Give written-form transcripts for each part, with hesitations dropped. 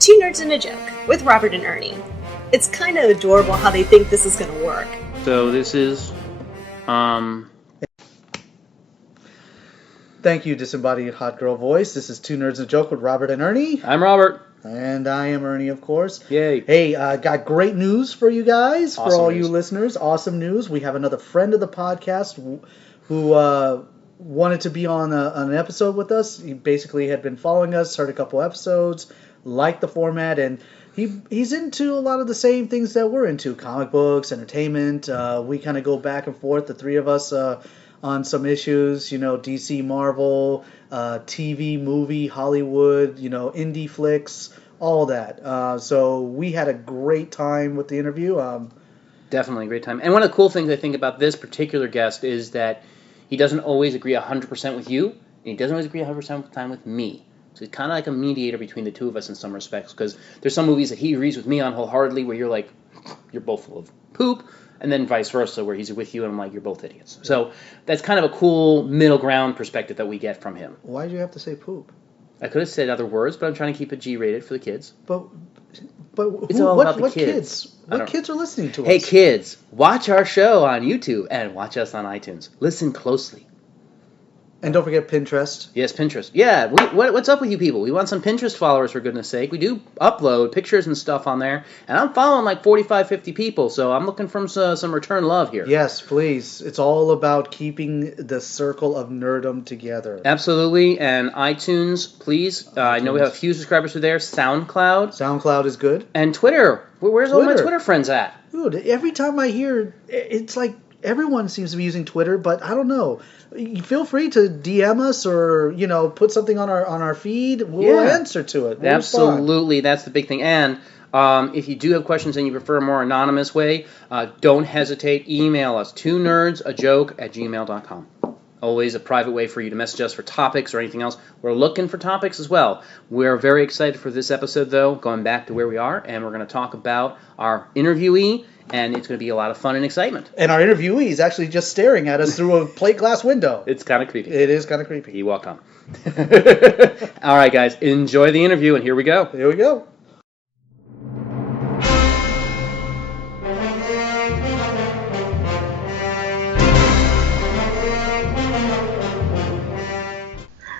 Two Nerds and a Joke with Robert and Ernie. It's kind of adorable how they think this is going to work. So this is, Thank you, disembodied hot girl voice. This is Two Nerds and a Joke with Robert and Ernie. I'm Robert. And I am Ernie, of course. Yay. Hey, got great news for you guys, Awesome for all news. you listeners. Awesome news. We have another friend of the podcast who wanted to be on an episode with us. He basically had been following us, heard a couple episodes, liked the format, and he's into a lot of the same things that we're into. Comic books, entertainment. We kind of go back and forth, the three of us, on some issues, DC, Marvel, TV, movie, Hollywood, indie flicks, all that. So we had a great time with the interview. Definitely a great time. And one of the cool things I think about this particular guest is that he doesn't always agree 100% with you, and he doesn't always agree 100% of the time with me. So he's kind of like a mediator between the two of us in some respects, because there's some movies that he agrees with me on wholeheartedly where you're like, you're both full of poop, and then vice versa, where he's with you and I'm like, you're both idiots. So that's kind of a cool middle ground perspective that we get from him. Why did you have to say poop? I could have said other words, but I'm trying to keep it G-rated for the kids. But It's all about the what kids. What kids are listening to us? Hey kids, watch our show on YouTube and watch us on iTunes. Listen closely. And don't forget Pinterest. Yes, Pinterest. Yeah, what's up with you people? We want some Pinterest followers, for goodness sake. We do upload pictures and stuff on there, and I'm following like 45, 50 people, so I'm looking for some return love here. Yes, please. It's all about keeping the circle of nerdom together. Absolutely, and iTunes, please. I know we have a few subscribers through there. SoundCloud. SoundCloud is good. And Twitter. Where's all my Twitter friends at? Dude, every time I hear, it's like everyone seems to be using Twitter, but I don't know. Feel free to DM us or, put something on our feed. We'll answer to it. We'll Absolutely. respond. That's the big thing. And if you do have questions and you prefer a more anonymous way, don't hesitate. Email us, twonerds.ajoke@gmail.com. Always a private way for you to message us for topics or anything else. We're looking for topics as well. We're very excited for this episode, though, going back to where we are, and we're going to talk about our interviewee, and it's going to be a lot of fun and excitement. And our interviewee is actually just staring at us through a plate glass window. It's kind of creepy. It is kind of creepy. He walked on. All right, guys, enjoy the interview, and here we go. Here we go.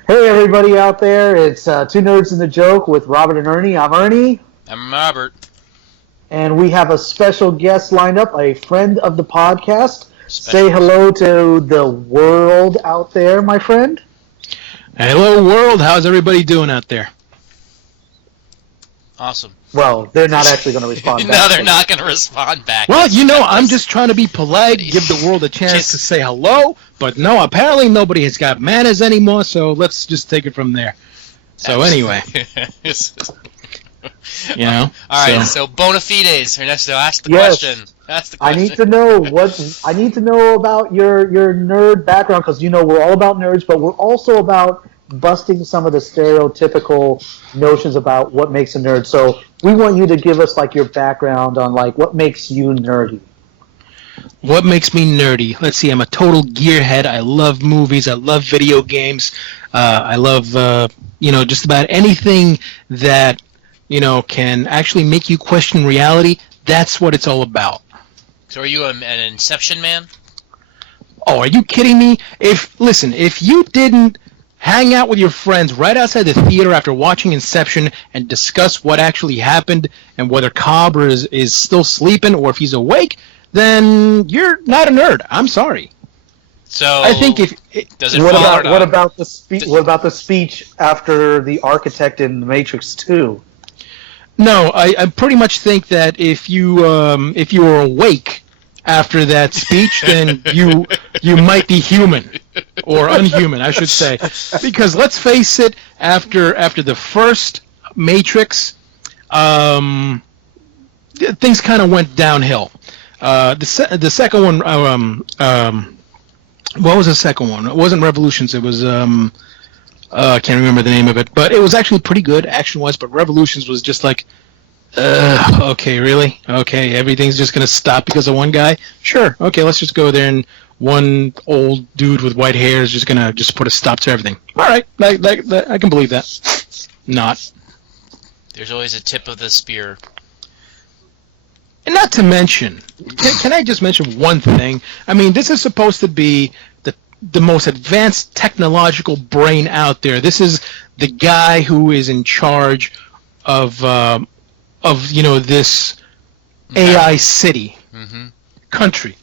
Hey, everybody out there. It's Two Nerds and a Joke with Robert and Ernie. I'm Ernie. I'm Robert. And we have a special guest lined up, a friend of the podcast. Say hello to the world out there, my friend. Hello, world. How's everybody doing out there? Awesome. Well, they're not actually going to respond back. No, they're not going to respond back. Well, I'm just trying to be polite, give the world a chance to say hello, but no, apparently nobody has got manners anymore, so let's just take it from there. So anyway. All right, so bona fides, Ernesto, ask the Yes. question. Ask the I question. need to know about your nerd background, because we're all about nerds, but we're also about busting some of the stereotypical notions about what makes a nerd. So we want you to give us your background on what makes you nerdy. What makes me nerdy? Let's see, I'm a total gearhead. I love movies. I love video games. I love, just about anything that, can actually make you question reality. That's what it's all about. So are you an Inception man? Oh, are you kidding me? If you didn't hang out with your friends right outside the theater after watching Inception and discuss what actually happened and whether Cobb is still sleeping or if he's awake, then you're not a nerd. I'm sorry. So I think what about the speech after the architect in Matrix 2? No, I pretty much think that if you were awake after that speech, then you might be human or unhuman, I should say, because let's face it, after the first Matrix, things kind of went downhill. The second one, what was the second one? It wasn't Revolutions. It was I can't remember the name of it, but it was actually pretty good action-wise. But Revolutions was just like, okay, really? Okay, everything's just gonna stop because of one guy? Sure. Okay, let's just go there and one old dude with white hair is just gonna put a stop to everything. All right, I can believe that. Not. There's always a tip of the spear. And not to mention, can I just mention one thing? I mean, this is supposed to be the most advanced technological brain out there. This is the guy who is in charge of this AI city country,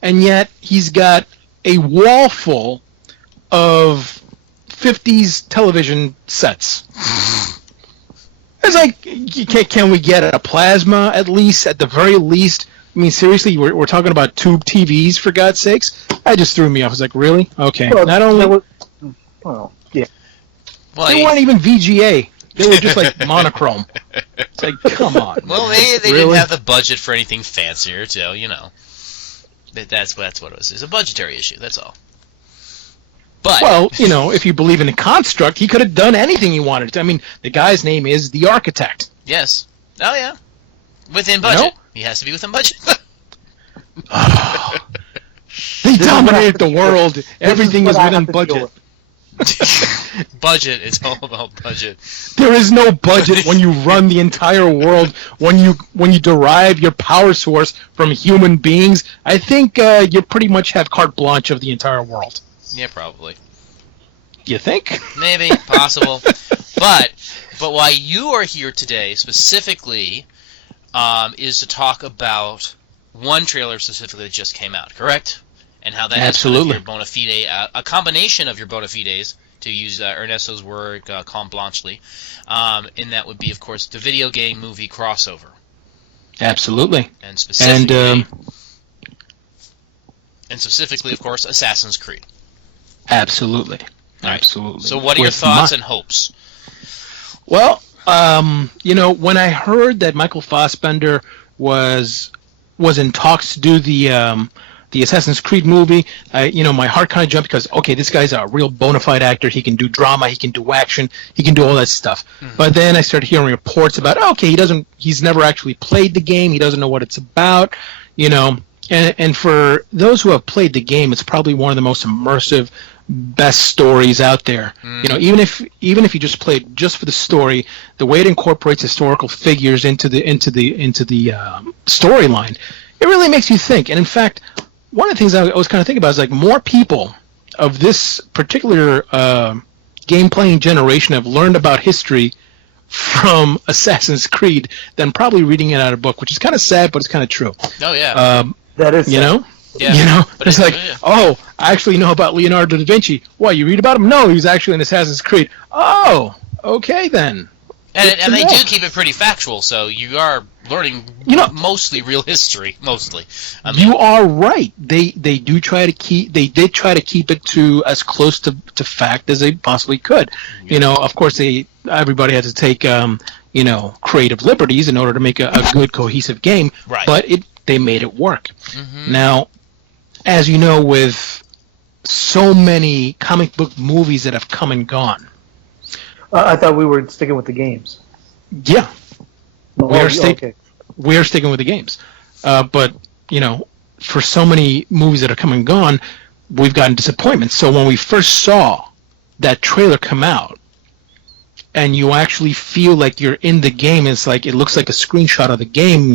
and yet he's got a wall full of 50s television sets. It's like, can we get a plasma at least, at the very least? I mean, seriously, we're talking about tube TVs, for God's sakes? That just threw me off. I was like, really? Okay. Well, Not only... yeah. Well, they weren't even VGA. They were just like monochrome. It's like, come on. Well, they didn't have the budget for anything fancier, so, that's what it was. It's a budgetary issue, that's all. But Well, if you believe in the construct, he could have done anything he wanted to. I mean, the guy's name is the Architect. yes. Oh, yeah. Within budget. He has to be within budget. They dominated the world. Everything is within budget. Budget. It's all about budget. There is no budget when you run the entire world. When you derive your power source from human beings, I think you pretty much have carte blanche of the entire world. Yeah, probably. You think? Maybe. Possible. But why you are here today specifically is to talk about one trailer specifically that just came out, correct? And how that Absolutely. has your bona fide, a combination of your bona fides, to use Ernesto's word, Comte Blanchely, and that would be, of course, the video game movie crossover. Absolutely. And specifically, of course, Assassin's Creed. Absolutely. Absolutely. So what are your thoughts and hopes? Well, when I heard that Michael Fassbender was in talks to do the Assassin's Creed movie, my heart kind of jumped because, okay, this guy's a real bona fide actor. He can do drama, he can do action, he can do all that stuff. But then I started hearing reports about, okay, he's never actually played the game, he doesn't know what it's about, and for those who have played the game, it's probably one of the most immersive, best stories out there. Even if you just played just for the story, the way it incorporates historical figures into the storyline, it really makes you think. And in fact, one of the things I was kind of thinking about is like more people of this particular game playing generation have learned about history from Assassin's Creed than probably reading it out of a book, which is kind of sad, but it's kind of true. Oh yeah. That is, Yeah. But it's like, yeah. oh, I actually know about Leonardo da Vinci. What, you read about him? No, he was actually in Assassin's Creed. Oh, okay then. And they do keep it pretty factual, so you are learning mostly real history, mostly. You are right. They did try to keep it to as close to fact as they possibly could. Of course everybody had to take creative liberties in order to make a good cohesive game. Right. But they made it work. Now, as you know, with so many comic book movies that have come and gone. I thought we were sticking with the games. Yeah. We're okay. sticking with the games. But, for so many movies that are come and gone, we've gotten disappointments. So when we first saw that trailer come out, and you actually feel like you're in the game, it's like it looks like a screenshot of the game.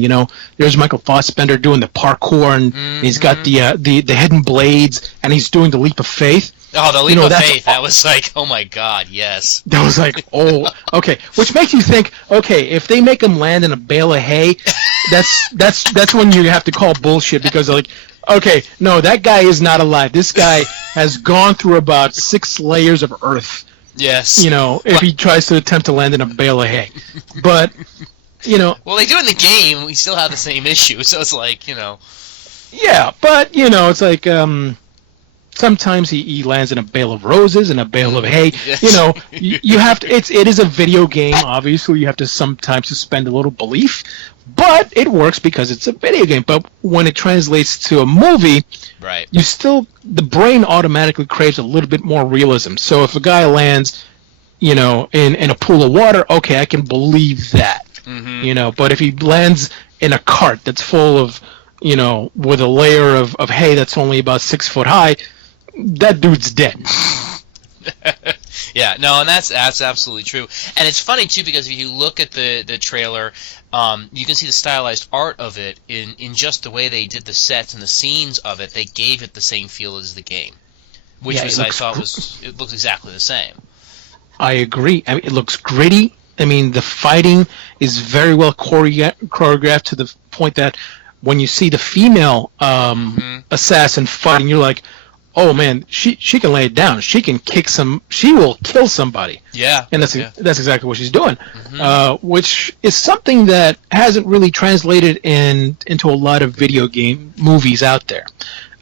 There's Michael Fassbender doing the parkour, and he's got the hidden blades, and he's doing the leap of faith. Oh, the leap of faith! That was like, oh my God, yes. That was like, oh, okay. Which makes you think, okay, if they make him land in a bale of hay, that's when you have to call bullshit, because like, okay, no, that guy is not alive. This guy has gone through about 6 layers of earth. Yes. If he tries to attempt to land in a bale of hay. But, Well, they do in the game. We still have the same issue, so it's like, Yeah, but, it's like, sometimes he lands in a bale of roses and a bale of hay. Yes. You have to. It is a video game. Obviously, you have to sometimes suspend a little belief, but it works because it's a video game. But when it translates to a movie, right, the brain automatically craves a little bit more realism. So if a guy lands, in a pool of water, okay, I can believe that. But if he lands in a cart that's full of, with a layer of hay that's only about 6 foot high, that dude's dead. Yeah, no, and that's absolutely true. And it's funny too because if you look at the trailer, you can see the stylized art of it in just the way they did the sets and the scenes of it. They gave it the same feel as the game, which Yeah, was it looks exactly the same. I agree. I mean, it looks gritty. I mean, the fighting is very well choreographed to the point that when you see the female assassin fighting, you're like, oh man, she can lay it down. She can kick some. She will kill somebody. Yeah, And that's exactly what she's doing, Mm-hmm. which is something that hasn't really translated into a lot of video game movies out there.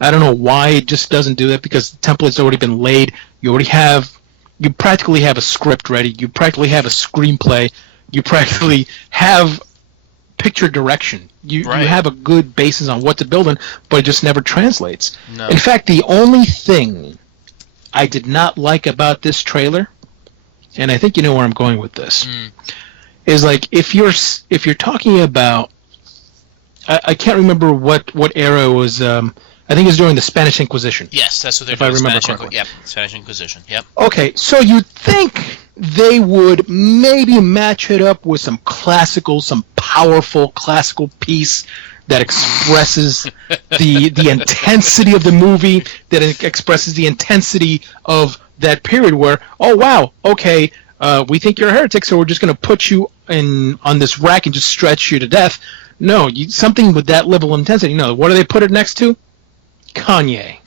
I don't know why it just doesn't do that, because the template's already been laid. You practically have a script ready. You practically have a screenplay. You practically have picture direction. You have a good basis on what to build in, but it just never translates. No. In fact, the only thing I did not like about this trailer, and I think you know where I'm going with this, is like if you're talking about, I can't remember what era it was. I think it was during the Spanish Inquisition. Yes, that's what they're If I doing. remember Spanish correctly. Yep, Spanish Inquisition. Yep. Okay, so you'd think they would maybe match it up with some powerful classical piece that expresses the intensity of the movie, that expresses the intensity of that period where, oh wow, okay, we think you're a heretic, so we're just going to put you on this rack and just stretch you to death. No, something with that level of intensity. No, what do they put it next to? Kanye.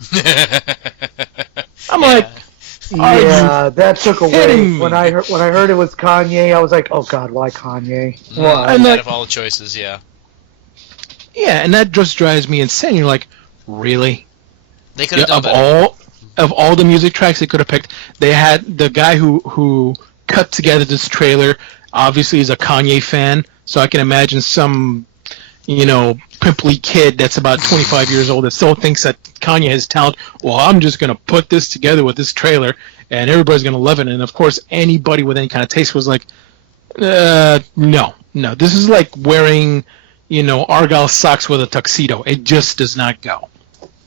I'm like, Yeah, that took away kidding me? when I heard it was Kanye. I was like, oh God, why Kanye? Why? And Out of all the choices, yeah. yeah, and that just drives me insane. You're like, really? They could have done better. Of all the music tracks they could have picked, they had the guy who cut together this trailer. Obviously, is a Kanye fan, so I can imagine some, pimply kid that's about 25 years old that still thinks that Kanye has talent. Well, I'm just gonna put this together with this trailer, and everybody's gonna love it. And of course, anybody with any kind of taste was like, no. This is like wearing, Argyle socks with a tuxedo. It just does not go.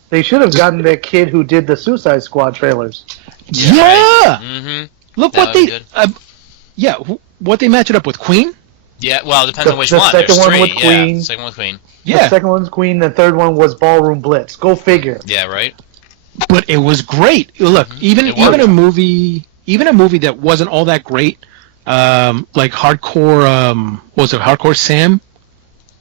They should have gotten that kid who did the Suicide Squad trailers. Yeah. Mm-hmm. Look That what would they. be good. What they match it up with, Queen. Yeah, well, it depends on which the one. second There's one three. with Yeah, Queen. second one with Queen. Yeah, The second one's Queen. The third one was Ballroom Blitz. Go figure. Yeah, right. but it was great. Look, even It worked. a movie that wasn't all that great, like Hardcore. Was it Hardcore Sam?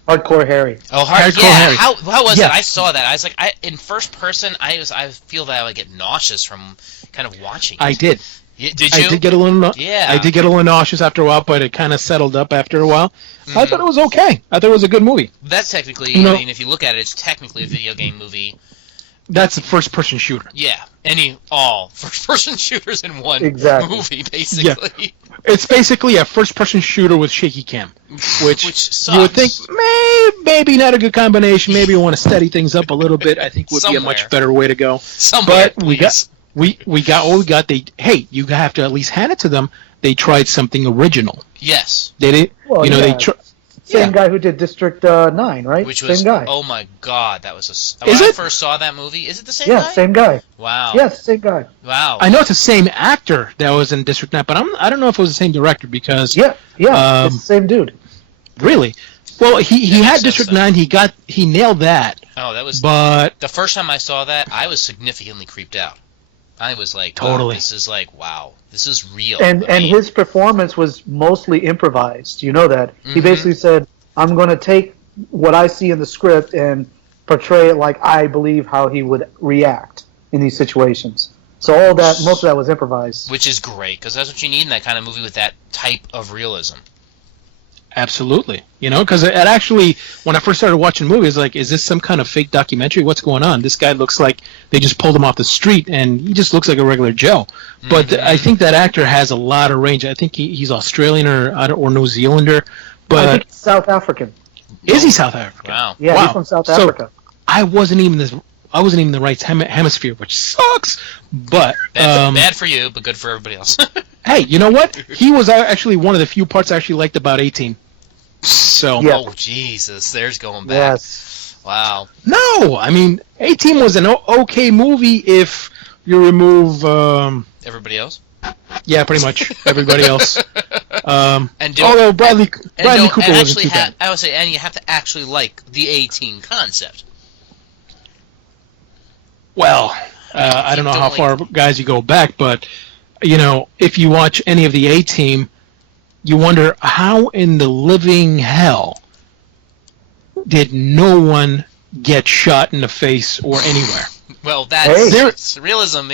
Hardcore Harry. Oh, Hardcore yeah. Harry. How was Yeah. it? I saw that. I was like, in first person, I feel that I would get nauseous from kind of watching it. I did. Did you? I did get a little. Yeah. I did get a little nauseous after a while, but it kind of settled up after a while. I thought it was okay. I thought it was a good movie. That's technically. You know- I mean, if you look at it, it's technically a video game movie. That's a first-person shooter. Yeah. All first-person shooters in one Exactly. movie, basically. It's basically a first-person shooter with shaky cam, which sucks. you would think maybe not a good combination. Maybe you want to steady things up a little bit. I think would be a Somewhere. much better way to go. Somewhere, But we got what we got. You have to at least hand it to them. They tried something original. Yes. They did. Well, They Same yeah. guy who did District 9, right? Which was same guy. oh my god, that was Is when I it? first saw that movie. Is it the same yeah, guy? same guy. Wow. Yes, same guy. Wow. I know it's the same actor that was in District 9, but I don't know if it was the same director because Yeah, it's the same dude. really, well he That had makes no District sense. 9. He nailed that, Oh, that was but the first time I saw that. I was significantly creeped out. I was like, Totally. wow, this is like, wow, this is real. And I mean, his performance was mostly improvised. You know that. He Mhm. basically said, "I'm going to take what I see in the script and portray it like I believe how he would react in these situations." So most of that was improvised. which is great because that's what you need in that kind of movie with that type of realism. absolutely, because it actually, when I first started watching movies, like, is this some kind of fake documentary? What's going on? This guy looks like they just pulled him off the street, and he just looks like a regular Joe. But Mhm. I think that actor has a lot of range. I think he's Australian or New Zealander, I but think he's South African. is he South African? Wow. Yeah, Wow. he's from South So- Africa. I wasn't even the right hemisphere, which sucks. But Bad for you, but good for everybody else. hey, you know what? He was actually one of the few parts I actually liked about 18. So Yeah. Oh Jesus, there's going back. Yes. Wow. no, I mean 18 was an okay movie if you remove Everybody else? Yeah, pretty much everybody else. And don't- Although Bradley Cooper wasn't actually too bad. I would say, and you have to actually like the A-Team concept. Well, I don't know how far, guys, you go back, but if you watch any of the A-Team, you wonder how in the living hell did no one get shot in the face or anywhere. Well, that's realism,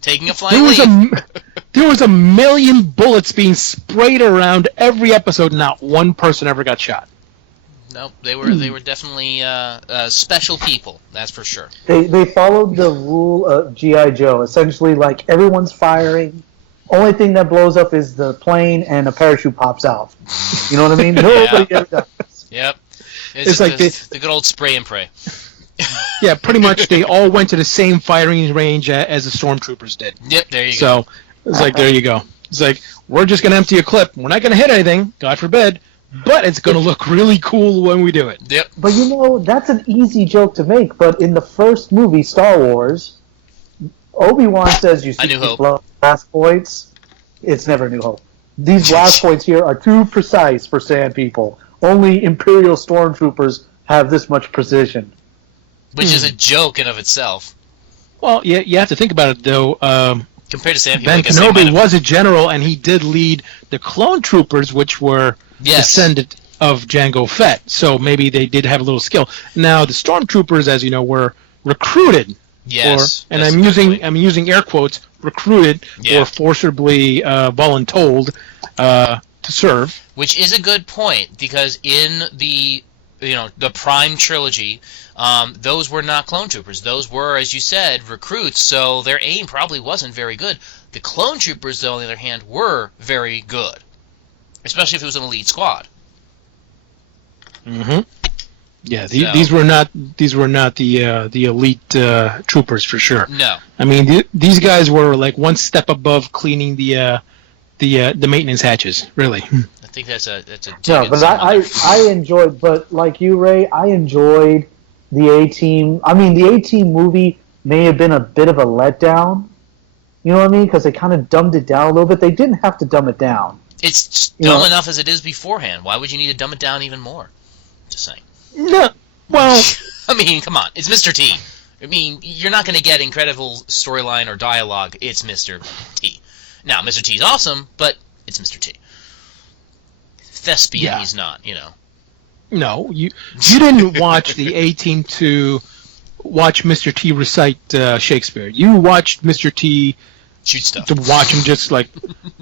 taking a flying leap. There was a million bullets being sprayed around every episode. Not one person ever got shot. Nope, they were definitely special people. That's for sure. They followed the rule of G.I. Joe. Essentially, like, everyone's firing. Only thing that blows up is the plane and a parachute pops out. You know what I mean? Nobody ever does. Yep. It's like the good old spray and pray. Yeah, pretty much they all went to the same firing range as the stormtroopers did. Yep, there you go. So it's like, there you go. It's like, we're just going to empty a clip. We're not going to hit anything, God forbid, but it's going to look really cool when we do it. Yep. But that's an easy joke to make. But in the first movie, Star Wars, Obi-Wan says you see these blast points. It's never New Hope. These blast points here are too precise for sand people. Only Imperial stormtroopers have this much precision. Which is a joke in of itself. Well, you have to think about it, though. Compared to sand people, Ben Kenobi was a general, and he did lead the clone troopers, which were descendant of Jango Fett. So maybe they did have a little skill. Now, the stormtroopers, as you know, were recruited. Yes. And I'm using air quotes, recruited or forcibly voluntold to serve. Which is a good point, because in the Prime trilogy, those were not clone troopers. Those were, as you said, recruits, so their aim probably wasn't very good. The clone troopers, though, on the other hand, were very good, especially if it was an elite squad. Mm-hmm. Yeah, these were not the elite troopers for sure. No. I mean, these guys were like one step above cleaning the maintenance hatches. Really. I think that's a no, but I enjoyed, but like you, Ray, I enjoyed the A-Team. I mean, the A-Team movie may have been a bit of a letdown. You know what I mean? Because they kind of dumbed it down a little bit. They didn't have to dumb it down. It's dumb enough as it is beforehand. Why would you need to dumb it down even more? Just saying. No. Well, I mean, come on. It's Mr. T. I mean, you're not going to get incredible storyline or dialogue. It's Mr. T. Now, Mr. T's awesome, but it's Mr. T. Thespian, he's not, No, you didn't watch the A-Team to watch Mr. T recite Shakespeare. You watched Mr. T shoot stuff. To watch him just like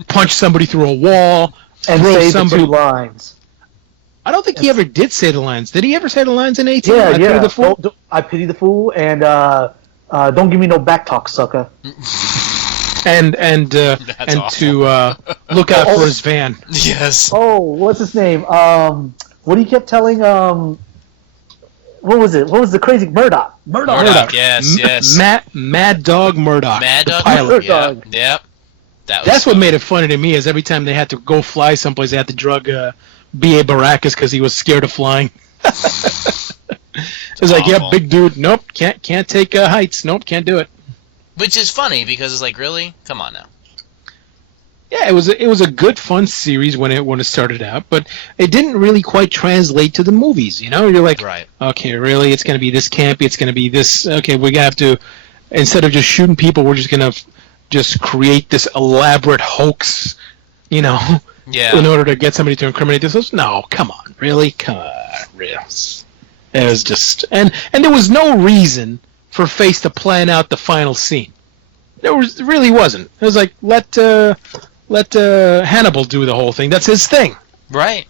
punch somebody through a wall and say the two lines. I don't think he ever did say the lines. Did he ever say the lines in A-Team? Yeah, Pity the fool? I pity the fool, and don't give me no back talk, sucker. And awful. to look out for his van. Yes. Oh, what's his name? What he kept telling what was it? What was the crazy Murdoch? Murdoch. Yes. Mad Dog Murdoch. Mad Dog. Pilot. Yep. That's what made it funny to me. Is every time they had to go fly someplace, they had to drug B.A. Baracus because he was scared of flying. It was like, yeah, big dude. Nope, can't take heights. Nope, can't do it. Which is funny because it's like, really? Come on now. Yeah, it was a good, fun series when it started out, but it didn't really quite translate to the movies. You're like, right. Okay, really, it's going to be this campy. It's going to be this. Okay, we're gonna have to, instead of just shooting people, we're just gonna just create this elaborate hoax. Yeah. In order to get somebody to incriminate themselves. No, come on, really, come on, really. It was just, and there was no reason for Face to plan out the final scene. There really wasn't. It was like, let Hannibal do the whole thing. That's his thing. Right.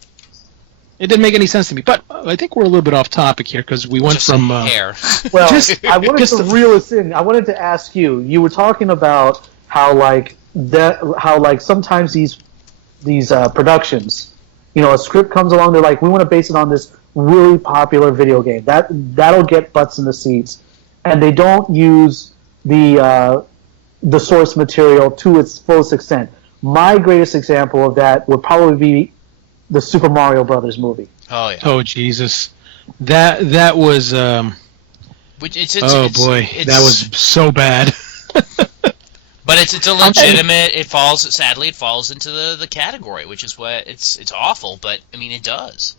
It didn't make any sense to me. But I think we're a little bit off topic here because we went from hair. Well, I wanted to reel us in. I wanted to ask you. You were talking about how sometimes these productions, a script comes along. They're like, we want to base it on this really popular video game that'll get butts in the seats, and they don't use the source material to its fullest extent. My greatest example of that would probably be the Super Mario Brothers movie. Oh yeah. Oh Jesus, that was. That was so bad. But it's a legitimate. It falls into the category, which is what it's awful. But I mean, it does.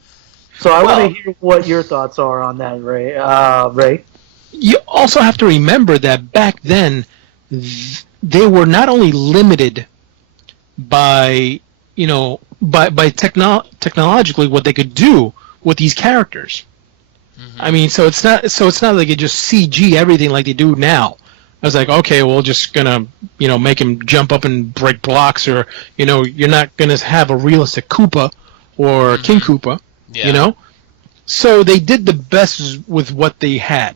So I want to hear what your thoughts are on that, Ray. Ray. You also have to remember that back then, they were not only limited by technologically what they could do with these characters. Mm-hmm. I mean, so it's not like they could just CG everything like they do now. I was like, okay, well, just gonna make him jump up and break blocks, or you're not gonna have a realistic Koopa or King Koopa, So they did the best with what they had.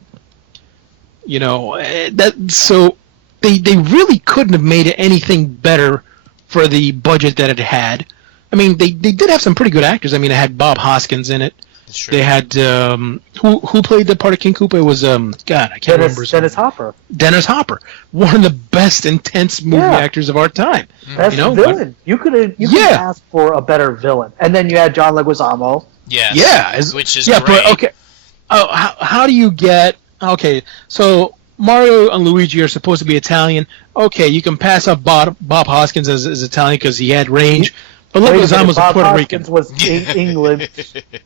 So they really couldn't have made anything better for the budget that it had. I mean, they did have some pretty good actors. I mean, it had Bob Hoskins in it. Sure. They had who played the part of King Koopa? It was God, I can't remember. Dennis Hopper. Dennis Hopper, one of the best intense movie actors of our time. Best villain. You could ask for a better villain. And then you had John Leguizamo. Yes. Yeah. Which is great. But okay. Oh, how do you get? Okay, so Mario and Luigi are supposed to be Italian. Okay, you can pass up Bob Hoskins as Italian because he had range. But Leguizamo's a Puerto Rican. Bob Hoskins was England,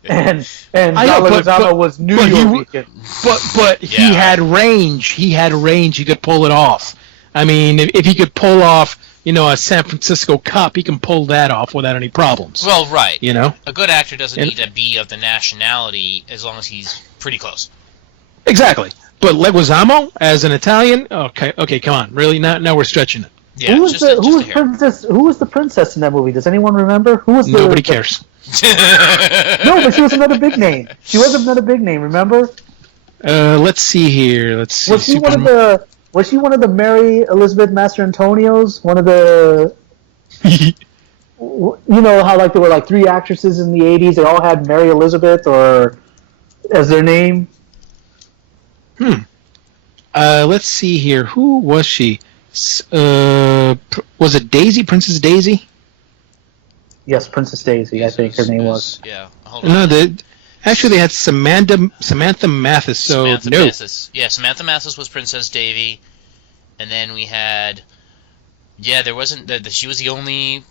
and Leguizamo was New York. But he had range. He had range. He could pull it off. I mean, if he could pull off, a San Francisco cop, he can pull that off without any problems. Well, right. A good actor doesn't need to be of the nationality as long as he's pretty close. Exactly. But Leguizamo as an Italian, okay, come on, really? Now we're stretching it. Yeah, who was the princess in that movie? Does anyone remember? Nobody cares. No, but she was another big name. She was another big name. Remember? Let's see here. Let's see. Was she one of the Mary Elizabeth Mastrantonios? One of the. How like there were like 3 actresses in the 80s. They all had Mary Elizabeth or as their name. Let's see here. Who was she? Was it Daisy? Princess Daisy? Yes, Princess Daisy. I think her name was. Yeah. Hold on. No, actually they had Samantha Mathis. So Samantha Mathis. Yeah, Samantha Mathis was Princess Davy, and then we had. Yeah, there wasn't. She was the only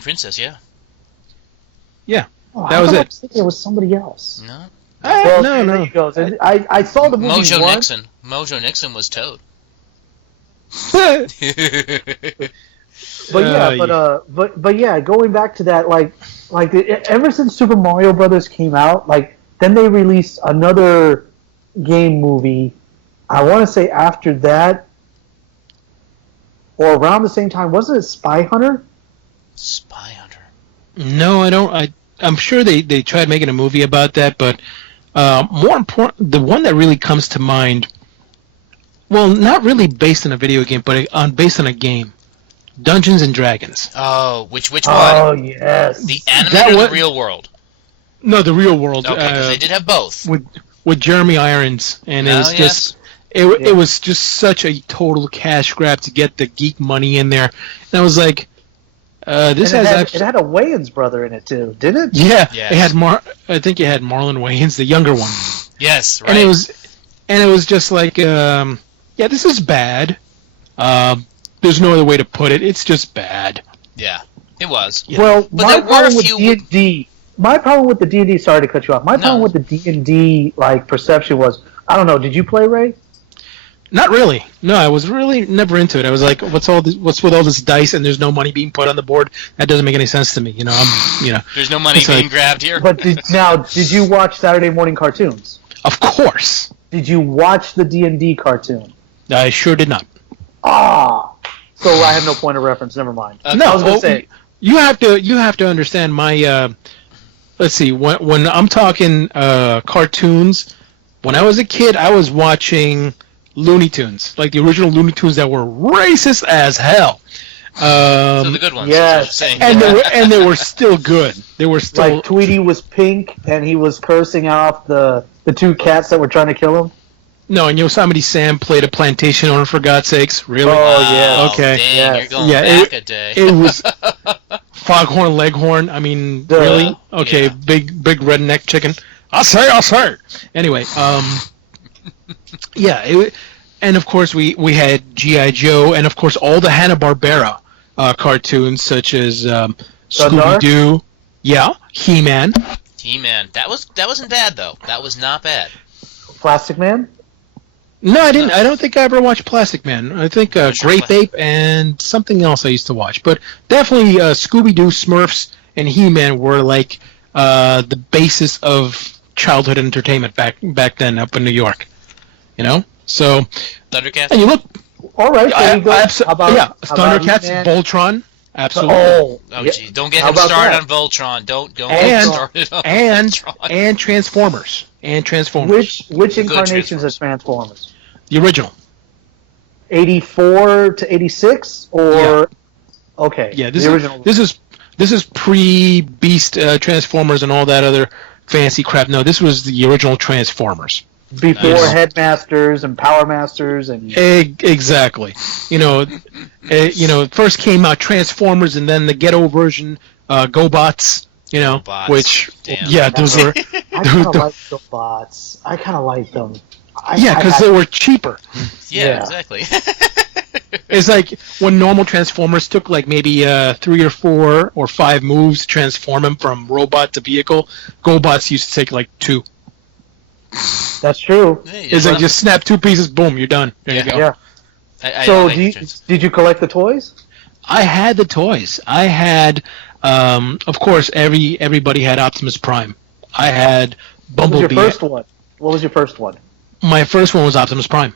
princess. Yeah. Yeah, oh, that was it. It was somebody else. No. Well, no. There you go. I saw the movie Mojo once. Nixon. Mojo Nixon was Toad. But yeah, going back to that, ever since Super Mario Brothers came out, then they released another game movie. I want to say after that, or around the same time, wasn't it Spy Hunter? Spy Hunter. No, I don't. I'm sure they tried making a movie about that, but more important, the one that really comes to mind. Well, not really based on a video game, but based on a game. Dungeons and Dragons. Oh, which one? Oh, yes. The animated or the real world? No, the real world. Okay, because they did have both. With Jeremy Irons, and it was just such a total cash grab to get the geek money in there. And I was like, it had a Wayans brother in it too, didn't it? Yeah, yes. It had I think it had Marlon Wayans, the younger one. Yes, right. And it was just like, this is bad. There's no other way to put it. It's just bad. Yeah, it was. Yeah. Well, my problem with D&D. My problem with the D&D. Sorry to cut you off. My problem with the D&D perception was, I don't know. Did you play, Ray? Not really. No, I was really never into it. I was like, what's with all this dice and there's no money being put on the board? That doesn't make any sense to me. There's no money being grabbed here. But did you watch Saturday morning cartoons? Of course. Did you watch the D&D cartoon? I sure did not. So I have no point of reference. Never mind. No, I was going to say you have to understand my. Let's see. When I'm talking cartoons, when I was a kid, I was watching Looney Tunes, like the original Looney Tunes that were racist as hell. So the good ones. Yes, and they were still good. They were still like Tweety was pink and he was cursing off the 2 cats that were trying to kill him. No, and Yosemite Sam played a plantation owner, for God's sakes. Really? Oh, yeah. Okay. Dang, yes. you're going back a day. It was Foghorn Leghorn. I mean, really? Okay, yeah. big redneck chicken. I'll say. Anyway, yeah, And of course, we had G.I. Joe, and of course, all the Hanna-Barbera cartoons, such as Scooby-Doo, He-Man. He-Man. That wasn't bad though. That was not bad. Plastic Man. No, I didn't. I don't think I ever watched Plastic Man. I think Grape Ape and something else I used to watch. But definitely Scooby-Doo, Smurfs, and He-Man were like the basis of childhood entertainment back then up in New York. You know? So, Thundercats? and you look... All right, there you go. Thundercats, Voltron, absolutely. Oh, Geez, don't get How him about started that? on Voltron. Don't get And- him started on And Voltron. Transformers. which incarnations of Transformers? The original. 84 to 86, or okay? Yeah, the original. This is pre-Beast Transformers and all that other fancy crap. No, this was the original Transformers. Before Nice. Headmasters and Power Masters and Exactly. It first came out Transformers, and then the ghetto version, GoBots. GoBots. Which Damn. those were I kind of like the bots. I kind of like them. because they were cheaper. Yeah, exactly. It's like when normal Transformers took like maybe 3 or 4 or 5 moves to transform them from robot to vehicle. GoBots used to take like 2. That's true. It's like just snap 2 pieces, boom, you're done. There you go. Yeah. So did you collect the toys? I had the toys. I had, of course, everybody had Optimus Prime. I had Bumblebee. What was your first one? What was your first one? My first one was Optimus Prime.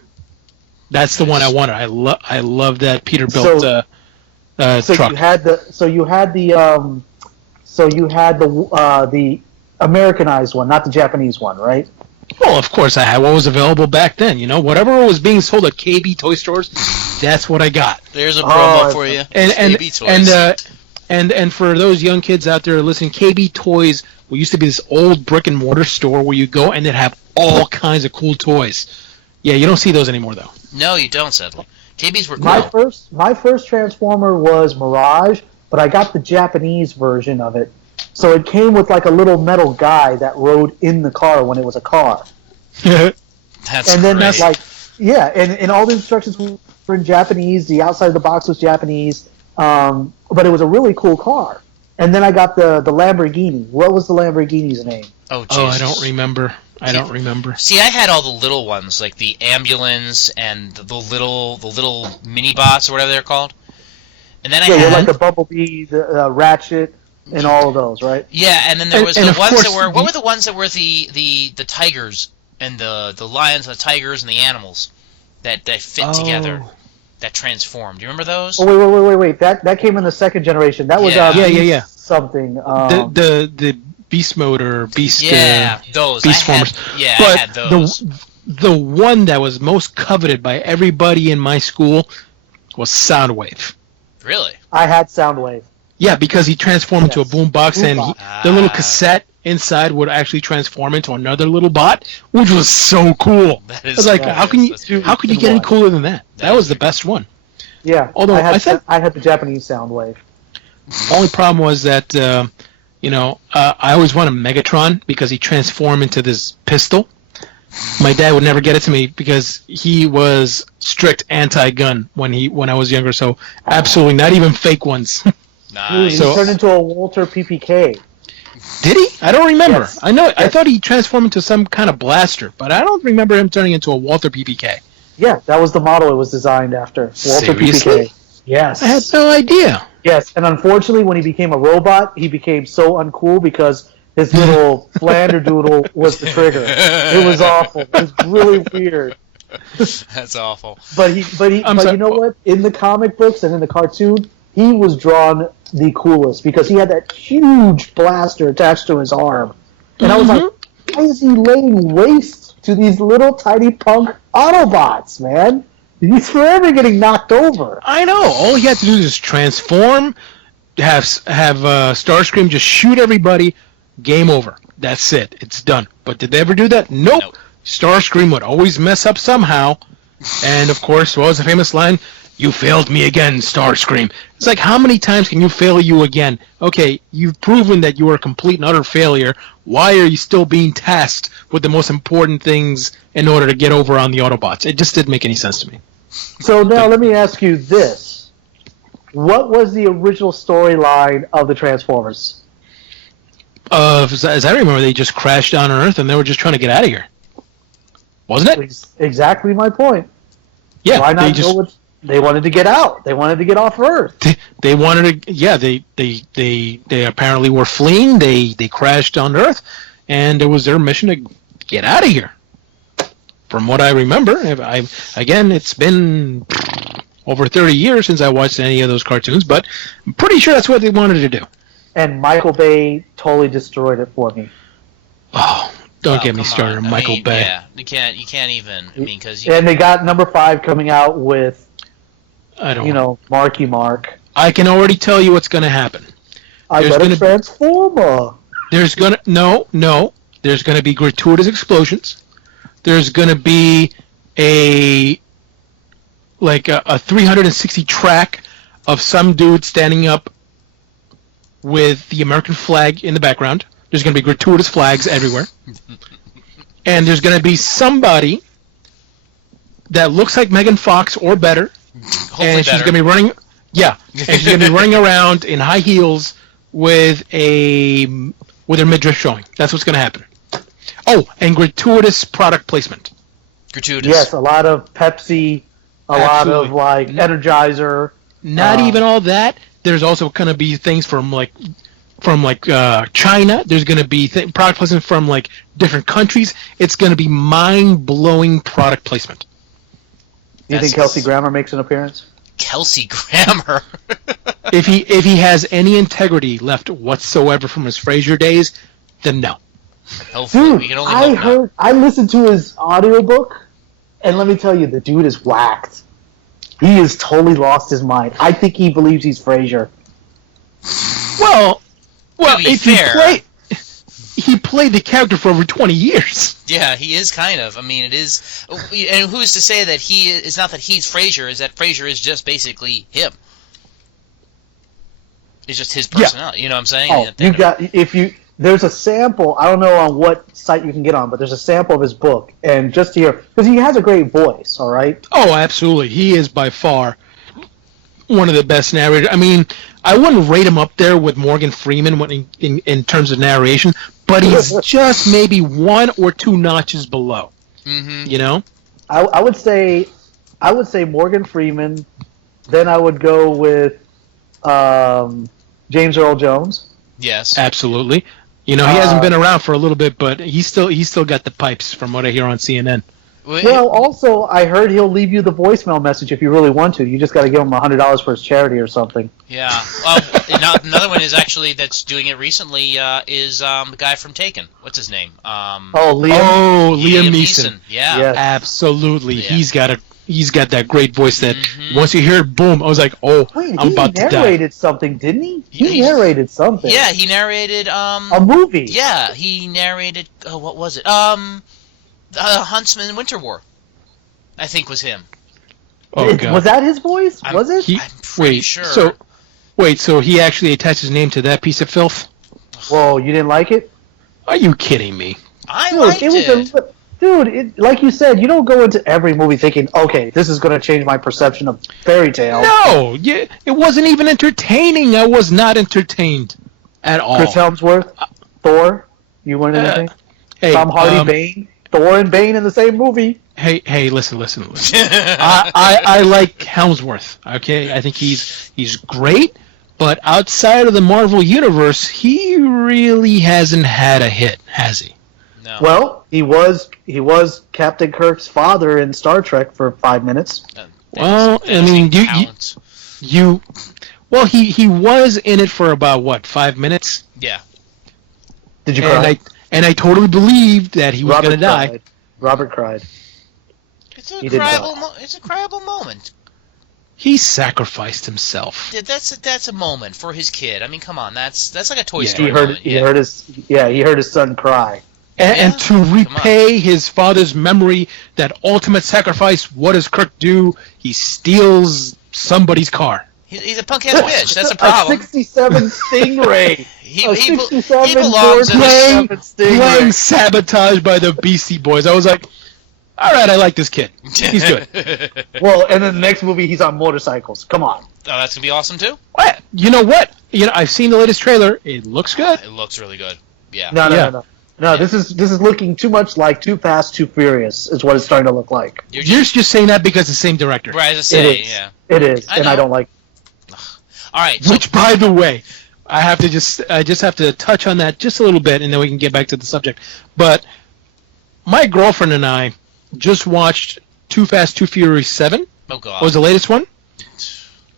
That's the one I wanted. I love that Peterbilt truck. You had the Americanized one, not the Japanese one, right? Well, of course I had what was available back then. Whatever was being sold at KB toy stores, that's what I got. There's a promo for you. And KB Toys. and for those young kids out there listening, KB Toys used to be this old brick and mortar store where you go and they'd have all kinds of cool toys. Yeah, you don't see those anymore though. No, you don't, sadly. KBs were cool. My first Transformer was Mirage, but I got the Japanese version of it. So it came with like a little metal guy that rode in the car when it was a car. That's And then great. and all the instructions were in Japanese. The outside of the box was Japanese, but it was a really cool car. And then I got the Lamborghini. What was the Lamborghini's name? Oh, Jesus. I don't remember. See, I had all the little ones, like the ambulance and the little mini bots or whatever they're called. And then I had like the Bumblebee, the Ratchet, and all of those, right? Yeah, and then there was And the of ones course that were. What were the ones that were the tigers and the lions and the tigers and the animals that fit together, that transformed? Do you remember those? Oh wait! That came in the second generation. That was Yeah. something. The Beast Mode or Beast. Those. Beast Formers. I But had those. the one that was most coveted by everybody in my school was Soundwave. Really? I had Soundwave. Yeah, because he transformed into a boombox, and the little Ah. cassette inside would actually transform into another little bot, which was so cool. That I is was like, cool. how can That's you great. get any cooler than that? That was the is best one. Yeah, Although I think had the Japanese Soundwave. the only problem was that I always wanted Megatron because he transformed into this pistol. My dad would never get it to me because he was strict anti-gun when I was younger. So absolutely not even fake ones. Nice. He So- turned into a Walter PPK. Did he? I don't remember. Yes. I thought he transformed into some kind of blaster, but I don't remember him turning into a Walther PPK. Yeah, that was the model it was designed after. Walter Seriously? PPK. Yes. I had no idea. Yes, and unfortunately, when he became a robot, he became so uncool because his little Flanderdoodle was the trigger. It was awful. It was really weird. That's awful. But I'm you sorry. know what? In the comic books and in the cartoon, he was drawn the coolest because he had that huge blaster attached to his arm, and I was like, why is he laying waste to these little tiny punk Autobots, man? He's forever getting knocked over. I know. All he had to do is transform, have Starscream just shoot everybody, game over. That's it. It's done. But did they ever do that? Nope. Starscream would always mess up somehow. And, of course, what was the famous line? You failed me again, Starscream. It's like, how many times can you fail you again? Okay, you've proven that you are a complete and utter failure. Why are you still being tasked with the most important things in order to get over on the Autobots? It just didn't make any sense to me. So now let me ask you this. What was the original storyline of the Transformers? As I remember, they just crashed down on Earth and they were just trying to get out of here. Wasn't it? Exactly my point. Yeah, Why not go with... They wanted to get out. They wanted to get off Earth. They wanted to. Yeah, they apparently were fleeing. They crashed on Earth, and it was their mission to get out of here. From what I remember, again, it's been over 30 years since I watched any of those cartoons, but I'm pretty sure that's what they wanted to do. And Michael Bay totally destroyed it for me. Oh, don't get me started on Michael Bay. Yeah, you can't even. I mean, because and they got number 5 coming out with. I don't Marky Mark. I can already tell you what's going to happen. I got a Transformer. There's going to... No. There's going to be gratuitous explosions. There's going to be a 360 track of some dude standing up with the American flag in the background. There's going to be gratuitous flags everywhere. And there's going to be somebody that looks like Megan Fox or better. Hopefully and she's better. gonna be running. Yeah, and she's gonna be running around in high heels with her midriff showing. That's what's gonna happen. Oh, and gratuitous product placement. Gratuitous. Yes, a lot of Pepsi, lot of Energizer. Not even all that. There's also gonna be things from China. There's gonna be product placement from different countries. It's gonna be mind-blowing product placement. Do you think Kelsey Grammer makes an appearance? Kelsey Grammer. If he has any integrity left whatsoever from his Frasier days, then no. Hopefully, Dude, we can only hope I listened to his audiobook, and let me tell you, the dude is whacked. He has totally lost his mind. I think he believes he's Frasier. Well, if he played the character for over 20 years. Yeah, he is kind of. I mean, it is. And who's to say that he is? It's not that he's Frasier. Is that Frasier is just basically him? It's just his personality. Yeah. You know what I'm saying? Oh, there's a sample. I don't know on what site you can get on, but there's a sample of his book, and just to hear, because he has a great voice. All right. Oh, absolutely. He is by far one of the best narrators. I mean, I wouldn't rate him up there with Morgan Freeman in terms of narration, but he's just maybe 1 or 2 notches below. Mm-hmm. You know? I would say Morgan Freeman. Then I would go with James Earl Jones. Yes. Absolutely. He hasn't been around for a little bit, but he's still got the pipes from what I hear on CNN. Well, also, I heard he'll leave you the voicemail message if you really want to. You just got to give him $100 for his charity or something. Yeah. Another one is actually that's doing it recently is the guy from Taken. What's his name? Liam. Liam Neeson. Yeah. Yes. Absolutely. Yeah. He's got that great voice that once you hear it, boom, I was like, I'm about to die. He narrated something, didn't he? He narrated something. Yeah, he narrated a movie. Yeah, he narrated what was it? Huntsman Winter War. I think was him. Oh god. Was that his voice? Was it? I'm pretty sure. So he actually attached his name to that piece of filth? Whoa, you didn't like it? Are you kidding me? I liked it. Dude, like you said, you don't go into every movie thinking, okay, this is going to change my perception of fairy tale. No, it wasn't even entertaining. I was not entertained at all. Chris Hemsworth, Thor, you weren't anything? Hey, Tom Hardy, Bane, Thor and Bane in the same movie. Hey, listen. I like Hemsworth, okay? I think he's great, but outside of the Marvel Universe, he really hasn't had a hit, has he? No. Well, he was Captain Kirk's father in Star Trek for 5 minutes. Well, I mean, he was in it for about 5 minutes. Yeah. Did you cry? And I totally believed that he was going to die. Robert cried. It's a cryable moment. He sacrificed himself. That's a moment for his kid. I mean, come on, that's like a Toy Story moment. He heard his son cry. And to repay his father's memory, that ultimate sacrifice, what does Kirk do? He steals somebody's car. He's a punk ass bitch. That's a problem. A 67 Stingray. He A he 67 belongs in Ford the Stingray. Playing Sabotage by the Beastie Boys. I was like, all right, I like this kid. He's good. Well, and then the next movie, he's on motorcycles. Come on. Oh, that's gonna be awesome too. What? You know what? I've seen the latest trailer. It looks good. It looks really good. Yeah. No, this is looking too much like Too Fast, Too Furious is what it's starting to look like. You're You're just saying that because it's the same director. right as I say, It is. yeah. It is, I and know. I don't like. All right. So, Which, by the way, I just have to touch on that just a little bit, and then we can get back to the subject. But my girlfriend and I just watched Too Fast, Too Furious 7. oh god. Was the latest one,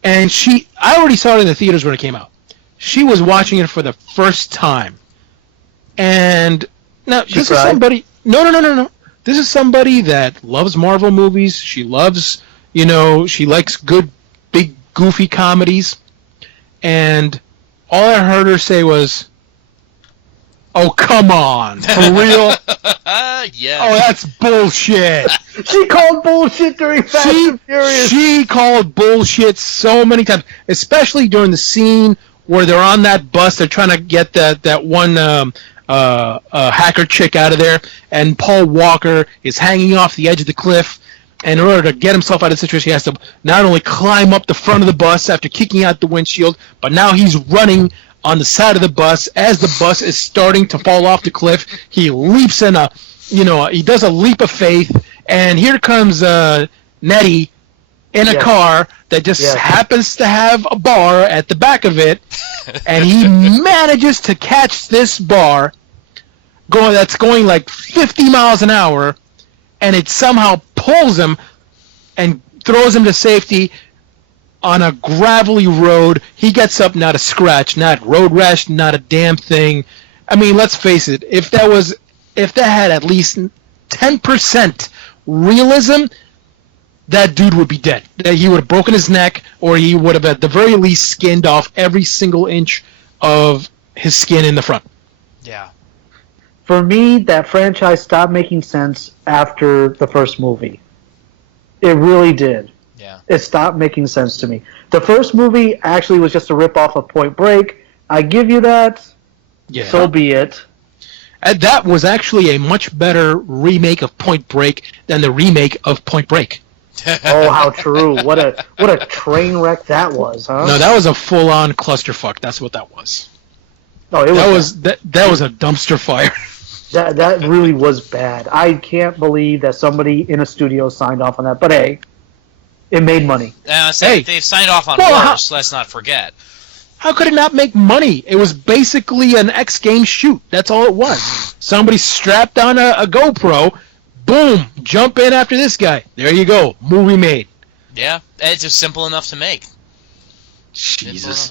and I already saw it in the theaters when it came out. She was watching it for the first time, and now She this cried? is somebody. No. This is somebody that loves Marvel movies. She loves, she likes good, big, goofy comedies, and all I heard her say was, "Oh, come on, for real? yeah. Oh, that's bullshit." She called bullshit during Fast and Furious. She called bullshit so many times, especially during the scene where they're on that bus. They're trying to get that one hacker chick out of there, and Paul Walker is hanging off the edge of the cliff. And in order to get himself out of the situation, he has to not only climb up the front of the bus after kicking out the windshield, but now he's running on the side of the bus. As the bus is starting to fall off the cliff, he leaps in he does a leap of faith, and here comes Nettie in a Yes. car that just Yes. happens to have a bar at the back of it, and he manages to catch this bar that's going like 50 miles an hour, and it somehow pulls him and throws him to safety on a gravelly road. He gets up, not a scratch, not road rash, not a damn thing. I mean, let's face it, if that had at least 10% realism, that dude would be dead. He would have broken his neck, or he would have at the very least skinned off every single inch of his skin in the front. Yeah. For me, that franchise stopped making sense after the first movie. It really did. Yeah. It stopped making sense to me. The first movie actually was just a ripoff of Point Break. I give you that. Yeah. So be it. And that was actually a much better remake of Point Break than the remake of Point Break. Oh, how true! What a train wreck that was, huh? No, that was a full-on clusterfuck. That's what that was. Oh, That was a dumpster fire. that really was bad. I can't believe that somebody in a studio signed off on that. But hey, it made money. Hey. They've signed off on Well, worse. Let's not forget. How could it not make money? It was basically an X Games shoot. That's all it was. Somebody strapped on a GoPro, boom, jump in after this guy. There you go, movie made. Yeah, it's just simple enough to make. Jesus.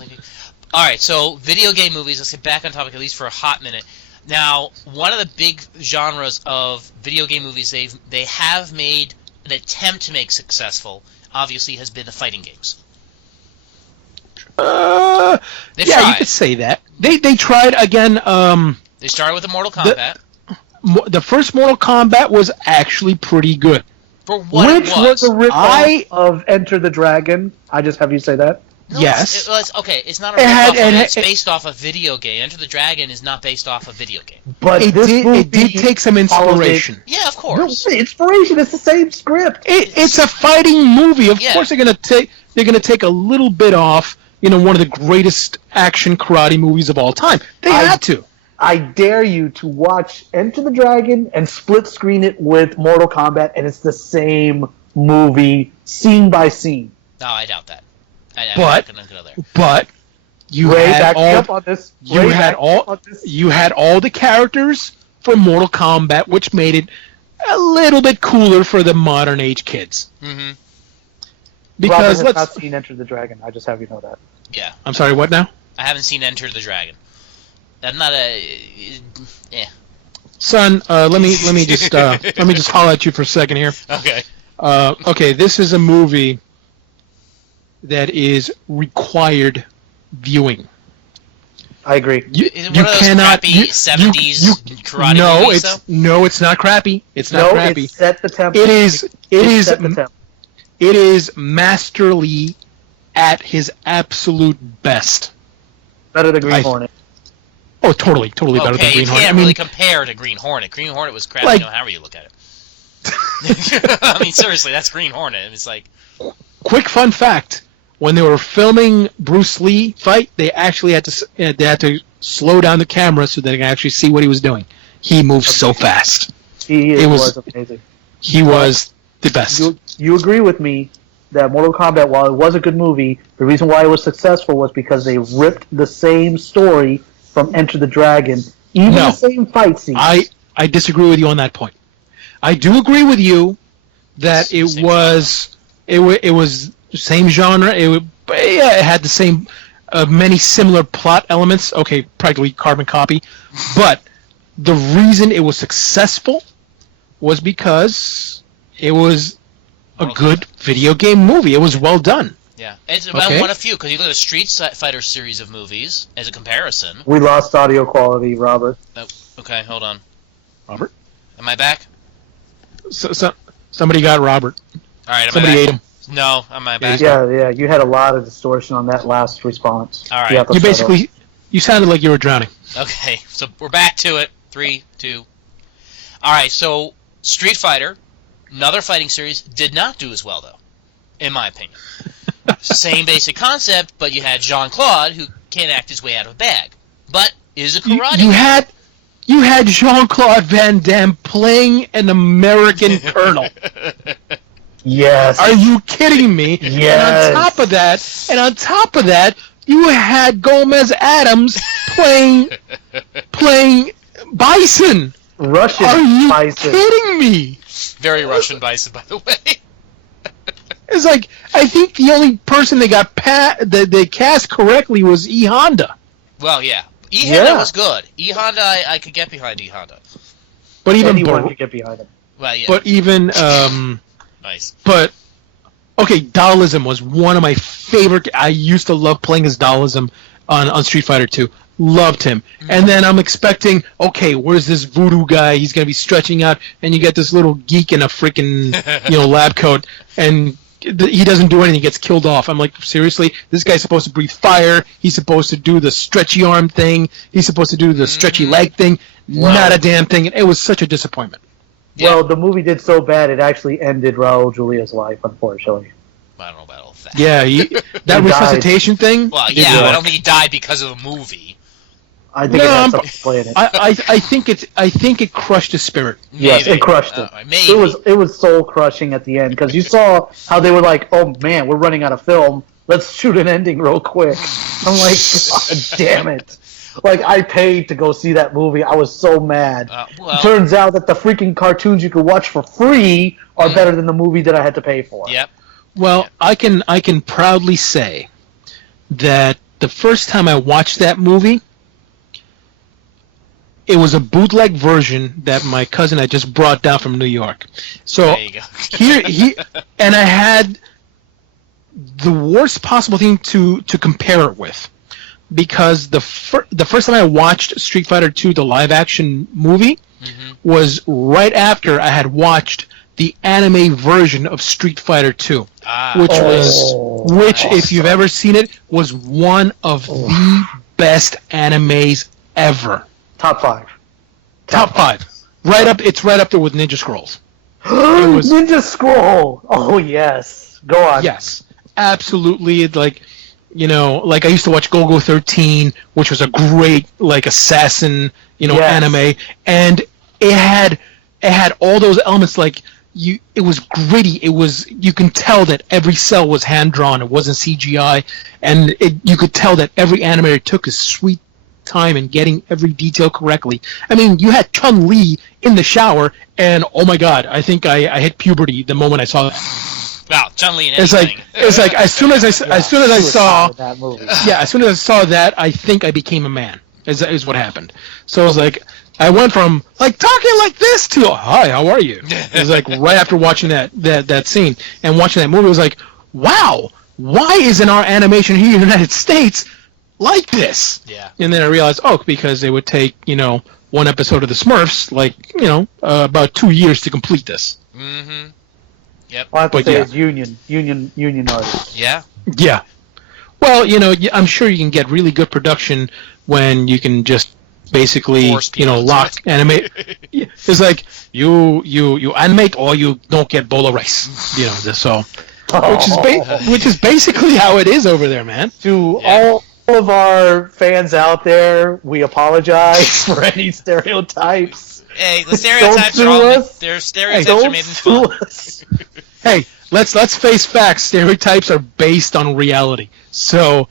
All right, so video game movies. Let's get back on topic at least for a hot minute. Now, one of the big genres of video game movies they have made an attempt to make successful, obviously, has been the fighting games. They've Yeah, you tried. could say that. They tried again. They started with the Mortal Kombat. The first Mortal Kombat was actually pretty good. For what Which it was. was a ripoff I- of Enter the Dragon. I just have you say that. No, Yes. it's not a It had- ripoff. it- It's based off a video game. Enter the Dragon is not based off a video game. But It this did movie take some followed it- inspiration. Yeah, of No, course. inspiration. It's the same script. It's a fighting movie. Of Yeah. course, they're gonna take a little bit off. One of the greatest action karate movies of all time. They had to. I dare you to watch Enter the Dragon and split screen it with Mortal Kombat, and it's the same movie, scene by scene. No, I doubt that. I'm But- not gonna go there. But you Ray, had back me all up on this. you Ray, had back me all up on this. you had all the characters from Mortal Kombat, which made it a little bit cooler for the modern age kids. Mm-hmm. Because Robin has let's. not seen Enter the Dragon. I just have you know that. Yeah, I'm sorry. What now? I haven't seen Enter the Dragon. I'm not a. Son, let me just holler at you for a second here. Okay. Okay, this is a movie that is required viewing. I agree. Is it one of those crappy 70s karate movies, it's not crappy. It's not No, crappy. it set the tempo. It is set the tempo. it is masterly at his absolute best. Better than Green I- Hornet. Oh, totally better than Okay, you Green Hornet. can't I mean, really compare to Green Hornet. Green Hornet was crap, Like- however you look at it. I mean, seriously, that's Green Hornet. It's like, quick fun fact: when they were filming Bruce Lee fight, they actually had to slow down the camera so they could actually see what he was doing. He moved so fast. He It was was- amazing. He was the best. You agree with me that Mortal Kombat, while it was a good movie, the reason why it was successful was because they ripped the same story from Enter the Dragon, even No. the same fight scene. I disagree with you on that point. I do agree with you that it Same was it was the same genre. It had the same many similar plot elements. Okay, practically carbon copy, but the reason it was successful was because it was a Well good video game movie. It was well done. yeah. It's Okay. one of few, because you look at the Street Fighter series of movies as a comparison. We lost audio quality, Robert. Okay, hold on. Robert, Am I back? so somebody got Robert. All right, am Somebody I ate back? him. No, am I back? Yeah, you had a lot of distortion on that last response. All right. You have to You settle. basically you sounded like you were drowning. Okay, so we're back to it. 3, 2. All right, so Street Fighter, another fighting series, did not do as well, though, in my opinion. Same basic concept, but you had Jean-Claude, who can't act his way out of a bag, but is a karate You had Jean-Claude Van Damme playing an American colonel. Yes. Are you kidding me? Yes. And on top of that, you had Gomez Adams playing Bison. Russian Are you Bison. kidding me? Very Russian Bison, by the way. It's like I think the only person they got that they cast correctly was E Honda. Well, yeah. E-Honda Yeah. was good. E-Honda, I could get behind E-Honda. But even Anyone could get behind him. Well, yeah. but even Nice. But okay, Daolism was one of my favorite. I used to love playing as Daolism on Street Fighter 2. Loved him. And then I'm expecting, okay, where's this voodoo guy? He's gonna be stretching out, and you get this little geek in a freaking lab coat, and he doesn't do anything. He gets killed off. I'm like, seriously? This guy's supposed to breathe fire. He's supposed to do the stretchy arm thing. He's supposed to do the stretchy leg thing. Wow. Not a damn thing. It was such a disappointment. Yeah. Well, the movie did so bad it actually ended Raul Julia's life, unfortunately. I don't know about all that. Yeah, that He died. resuscitation thing. Well, did yeah, I work. don't think he died because of a movie. I think No, it had I'm- something to play in it. I think it crushed his spirit. Yes, Maybe. it crushed it. Maybe. It was soul crushing at the end because you saw how they were like, "Oh man, we're running out of film. Let's shoot an ending real quick." I'm like, God damn it! Like I paid to go see that movie. I was so mad. Well, Turns out that the freaking cartoons you could watch for free are better than the movie that I had to pay for. yep. Well, I can proudly say that the first time I watched that movie, it was a bootleg version that my cousin had just brought down from New York. So There you go. and I had the worst possible thing to compare it with, because the first time I watched Street Fighter 2, the live action movie, was right after I had watched the anime version of Street Fighter 2, which if you've ever seen it, was one of the best animes ever. Top 5. Top 5. It's right up there with Ninja Scrolls. was- Ninja Scroll. Oh yes. Go on. Yes, absolutely. Like I used to watch Golgo 13, which was a great assassin, Yes. anime, and it had all those elements. Like it was gritty. You can tell that every cell was hand drawn. It wasn't CGI, and you could tell that every animator took his sweet time in getting every detail correctly. I mean, you had Chun-Li in the shower, and oh my god, I think I hit puberty the moment I saw that. Wow, Chun-Li and It's anything. like as soon as I saw that movie. as soon as I saw that, I think I became a man. Is what happened. So it was like I went from talking like this to hi, how are you? It was like right after watching that scene and watching that movie, it was like, wow, why isn't our animation here in the United States like this? Yeah. And then I realized, because they would take one episode of the Smurfs about 2 years to complete this. Mm-hmm. All I have to But say yeah. is union artists. Yeah. Yeah, Well, I'm sure you can get really good production when you can just basically, Force people to do lock it. animate. It's like you animate or you don't get bowl of rice. So which is basically how it is over there, man. To Yeah. all of our fans out there, we apologize for any stereotypes. Hey, the stereotypes sue are all us. their stereotypes Don't are made in sue fun. us. Hey, let's face facts. Stereotypes are based on reality. So,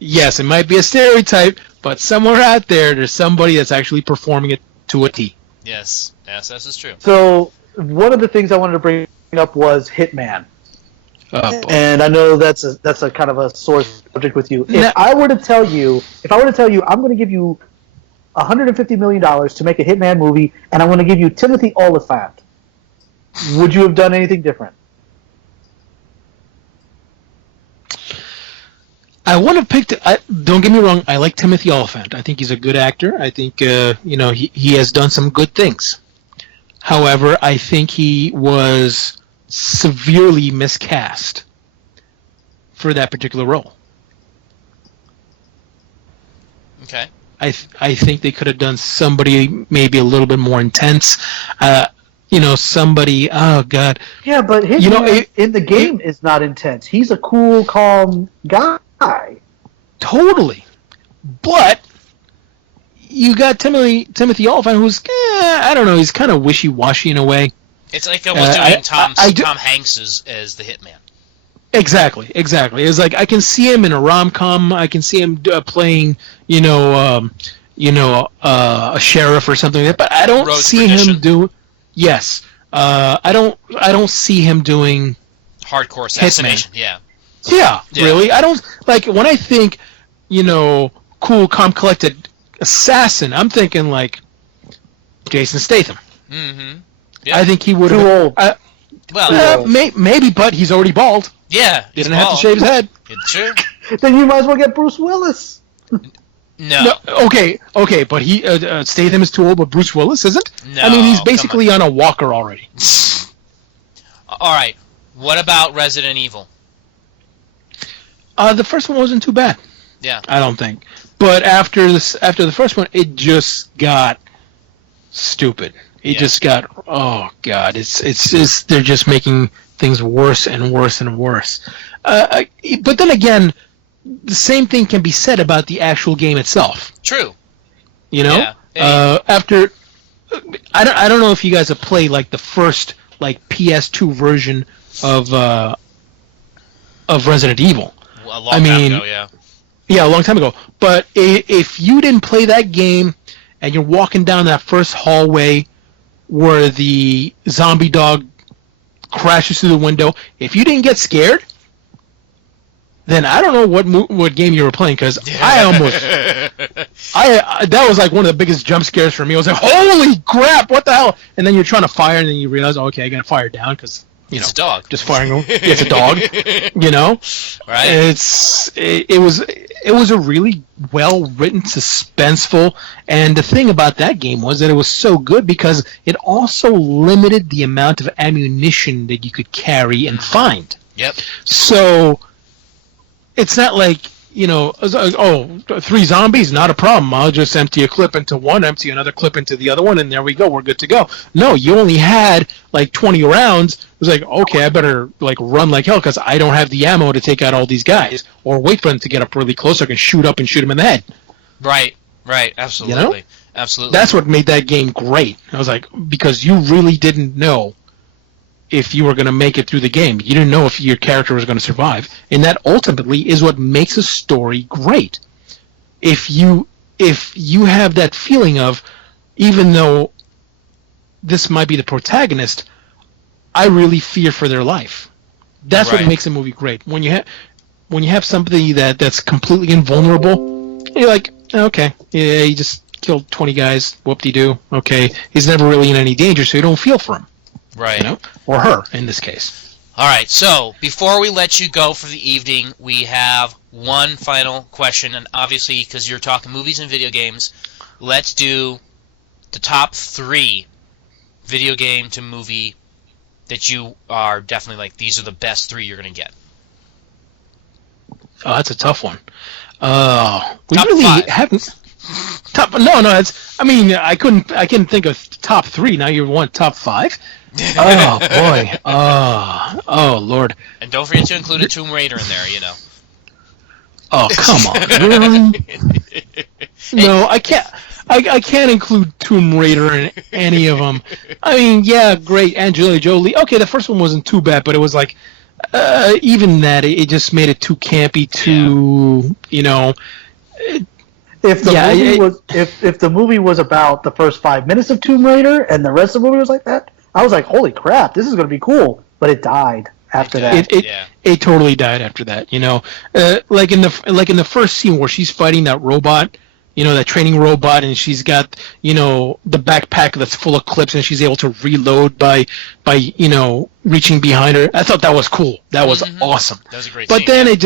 yes, it might be a stereotype, but somewhere out there's somebody that's actually performing it to a T. Yes, this is true. So one of the things I wanted to bring up was Hitman. Boy. And I know that's a kind of a sore subject with you. If I were to tell you, I'm going to give you $150 million to make a Hitman movie, and I'm going to give you Timothy Olyphant, would you have done anything different? I would have picked. Don't get me wrong. I like Timothy Olyphant. I think he's a good actor. I think he has done some good things. However, I think he was severely miscast for that particular role. Okay. I think they could have done somebody maybe a little bit more intense. Somebody. Oh God. Yeah, but Hitman in the game is not intense. He's a cool, calm guy. Totally, but you got Timothy Olyphant, who's I don't know. He's kind of wishy-washy in a way. It's like almost doing Tom Hanks as the hitman. Exactly. It's like I can see him in a rom-com. I can see him playing, a sheriff or something like that. But I don't Road see Perdition. him do. Yes, I don't see him doing. Hardcore assassination. Yeah. Yeah, Yeah. really. I don't like when I think, cool, calm, collected assassin. I'm thinking like Jason Statham. Mm-hmm. Yeah. I think he would Too have. old. Well, Maybe, but he's already bald. yeah. He didn't have to shave his head. It's true. Then you might as well get Bruce Willis. No. Okay, but he Statham is too old, but Bruce Willis isn't. No, I mean, he's come basically on a walker already. All right. What about Resident Evil? The first one wasn't too bad. Yeah. I don't think. But after the first one, it just got stupid. It Yeah. just got, oh God, it's just, they're just making things worse and worse and worse. But then again, the same thing can be said about the actual game itself. True. Yeah. Yeah. After, I don't know if you guys have played like the first like PS2 version of Resident Evil. A long time ago, yeah. Yeah, a long time ago. But if you didn't play that game and you're walking down that first hallway where the zombie dog crashes through the window, if you didn't get scared, then I don't know what game you were playing, because I almost that was like one of the biggest jump scares for me. I was like, holy crap, what the hell? And then you're trying to fire, and then you realize, okay, I gotta fire it down because It's a dog. just firing. It's a dog. Right. It was a really well written, suspenseful, and the thing about that game was that it was so good because it also limited the amount of ammunition that you could carry and find. Yep. So it's not like, oh, 3 zombies, not a problem. I'll just empty a clip into one, empty another clip into the other one, and there we go. We're good to go. No, you only had like 20 rounds. It was like, okay, I better like run like hell because I don't have the ammo to take out all these guys, or wait for them to get up really close so I can shoot up and shoot them in the head. Right. Absolutely. Absolutely. That's what made that game great. I was like, because you really didn't know if you were going to make it through the game. You didn't know if your character was going to survive. And that ultimately is what makes a story great. If you have that feeling of, even though this might be the protagonist, I really fear for their life. That's Right. what makes a movie great. When you have somebody that's completely invulnerable, you're like, okay, yeah, he just killed 20 guys, whoop-de-doo. Okay, he's never really in any danger, so you don't feel for him. right. Or her in this case. All right, so before we let you go for the evening, we have one final question, and obviously, because you're talking movies and video games, let's do the top 3 video game to movie that you are definitely like, these are the best 3 you're going to get. Oh, that's a tough one. We Top really 5. haven't. Top no. It's. I mean, I couldn't think of top 3. Now you want top 5? Oh boy. Oh Lord. And don't forget to include a Tomb Raider in there. Oh come on. Really? No, I can't. I can't include Tomb Raider in any of them. I mean, yeah, great, Angelina Jolie. Okay, the first one wasn't too bad, but it was like, even that, it just made it too campy, too, If the movie was about the first 5 minutes of Tomb Raider and the rest of the movie was like that, I was like, holy crap, this is going to be cool. But it died after that. It totally died after that. Like in the first scene where she's fighting that robot, that training robot, and she's got the backpack that's full of clips, and she's able to reload by reaching behind her. I thought that was cool. That was awesome. That was a great but scene. then it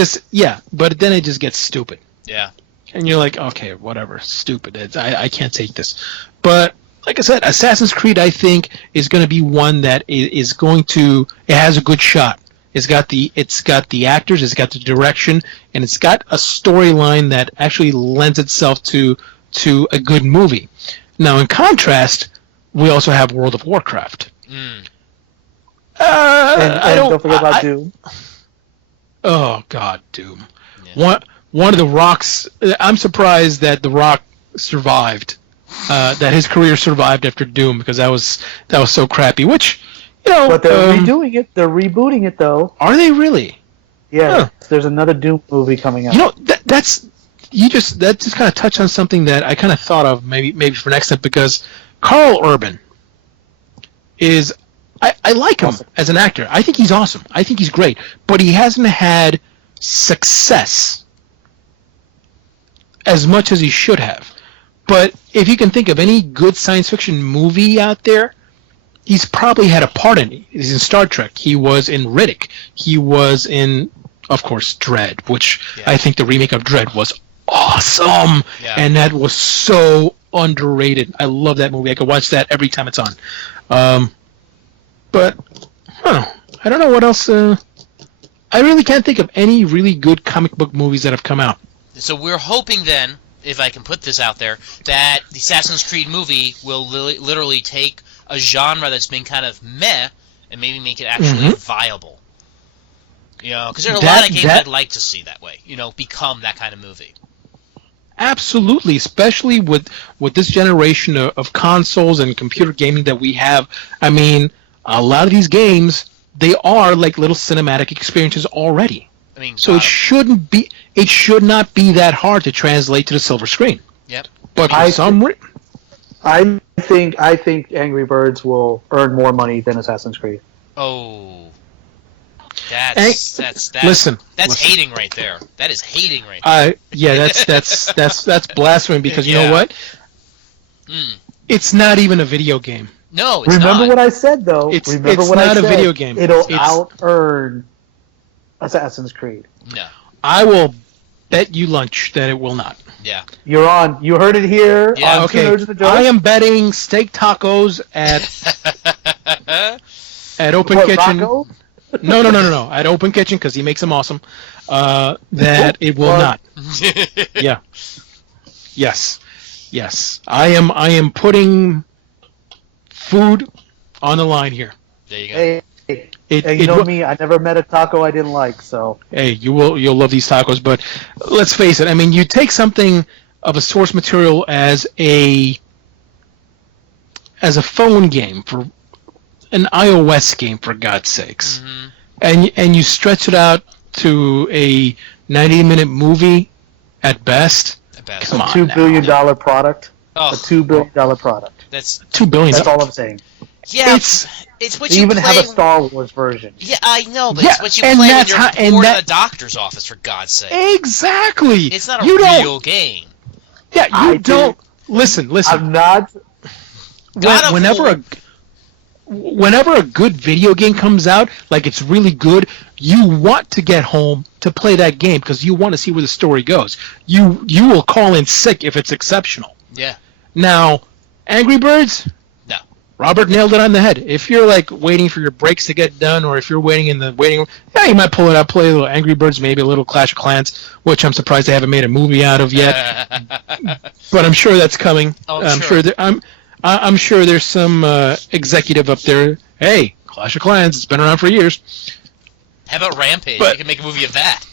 just gets stupid. Yeah. And you're like, okay, whatever, stupid. I can't take this. But like I said, Assassin's Creed, I think, is going to be one that is going to. It has a good shot. It's got the actors, it's got the direction, and it's got a storyline that actually lends itself to a good movie. Now, in contrast, we also have World of Warcraft. And don't forget about Doom. Oh God, Doom. Yeah. One of the Rock's. I'm surprised that the Rock survived. That his career survived after Doom, because that was so crappy. Which, but they're redoing it. They're rebooting it, though. Are they really? Yeah. Huh. There's another Doom movie coming out. That just kind of touched on something that I kind of thought of maybe for next time, because Carl Urban is. I like him as an actor. I think he's awesome. I think he's great, but he hasn't had success as much as he should have. But if you can think of any good science fiction movie out there, he's probably had a part in it. He's in Star Trek. He was in Riddick. He was in, of course, Dredd, which I think the remake of Dredd was awesome. Yeah. And that was so underrated. I love that movie. I could watch that every time it's on. But I don't know what else. I really can't think of any really good comic book movies that have come out. So we're hoping then, if I can put this out there, that the Assassin's Creed movie will literally take a genre that's been kind of meh and maybe make it actually viable. Because there are a lot of games I'd like to see that way. Become that kind of movie. Absolutely, especially with this generation of consoles and computer gaming that we have. I mean, a lot of these games, they are like little cinematic experiences already. I mean, so it should not be that hard to translate to the silver screen. Yep. But for I think Angry Birds will earn more money than Assassin's Creed. Oh. That's listen. hating right there. That is hating right there. That's blasphemy, because you know what? It's not even a video game. No, it's Remember not. what I said, though. It's not a video game. It'll out-earn Assassin's Creed. No. I will bet you lunch that it will not. Yeah. You're on. You heard it here. Yeah. Okay. I am betting steak tacos at Open Kitchen. Rocco? No. At Open Kitchen, because he makes them awesome. That it will not. Yeah. Yes. I am putting food on the line here. There you go. Hey, you know me, I never met a taco I didn't like, so. Hey, you'll love these tacos, but let's face it. I mean, you take something of a source material as a phone game, for an iOS game, for God's sakes, and you stretch it out to a 90-minute movie at best. Come on, $2 billion product. Oh. A $2 billion product. That's $2 billion. That's all I'm saying. Yeah, it's what you even play. have a Star Wars version. Yeah, I know, but it's what you play when you're bored in a doctor's office, for God's sake. Exactly. It's not a real game. Yeah, you don't. Listen. I'm not. Whenever a good video game comes out, like it's really good, you want to get home to play that game because you want to see where the story goes. You will call in sick if it's exceptional. Yeah. Now, Angry Birds? No. Robert nailed it on the head. If you're like waiting for your breaks to get done, or if you're waiting in the waiting room, yeah, you might pull it out, play a little Angry Birds, maybe a little Clash of Clans, which I'm surprised they haven't made a movie out of yet. But I'm sure that's coming. Oh, I'm sure. I'm sure there's some executive up there. Hey, Clash of Clans, it's been around for years. How about Rampage? But- You can make a movie of that.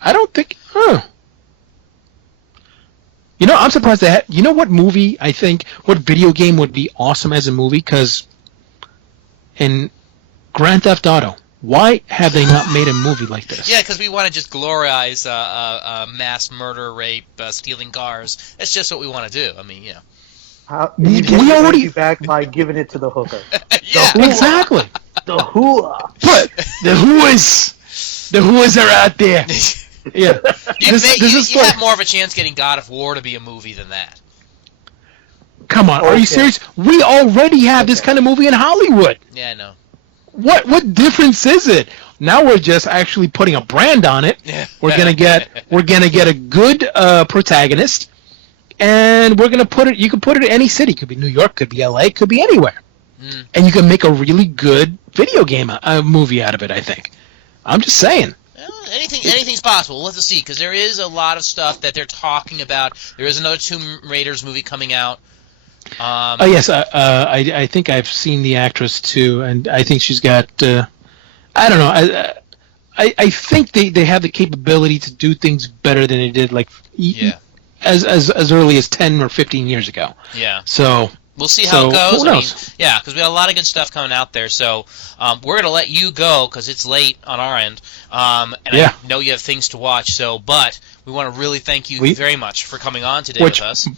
I don't think. You know, I'm surprised they had. You know what movie I think? What video game would be awesome as a movie? Because in Grand Theft Auto, why have they not made a movie like this? Yeah, because we want to just glorize mass murder, rape, stealing cars. That's just what we want to do. I mean, We You get your already- money back by giving it to the hooker. yeah. Exactly. The hooah. But the whoas are out there. Yeah. You is have like, more of a chance getting God of War to be a movie than that. come on, are you Okay. serious? We already have this kind of movie in Hollywood. Yeah, I know. What difference is it? Now we're just actually putting a brand on it. Yeah. We're gonna get a good protagonist, and we're gonna put it. You can put it in any city. Could be New York. Could be L.A. Could be anywhere. Mm. And you can make a really good video game movie out of it. I think. I'm just saying. Well, anything's possible. We'll have to see, because there is a lot of stuff that they're talking about. There is another Tomb Raiders movie coming out. Oh yes, I think I've seen the actress too, and I think she's got. I don't know. I think they have the capability to do things better than they did like Yeah. as early as 10 or 15 years ago. Yeah. So We'll see how it So, goes. who I mean, knows? yeah, because we got a lot of good stuff coming out there. So we're going to let you go because it's late on our end. And Yeah. I know you have things to watch. But we want to really thank you very much for coming on today Which- with us.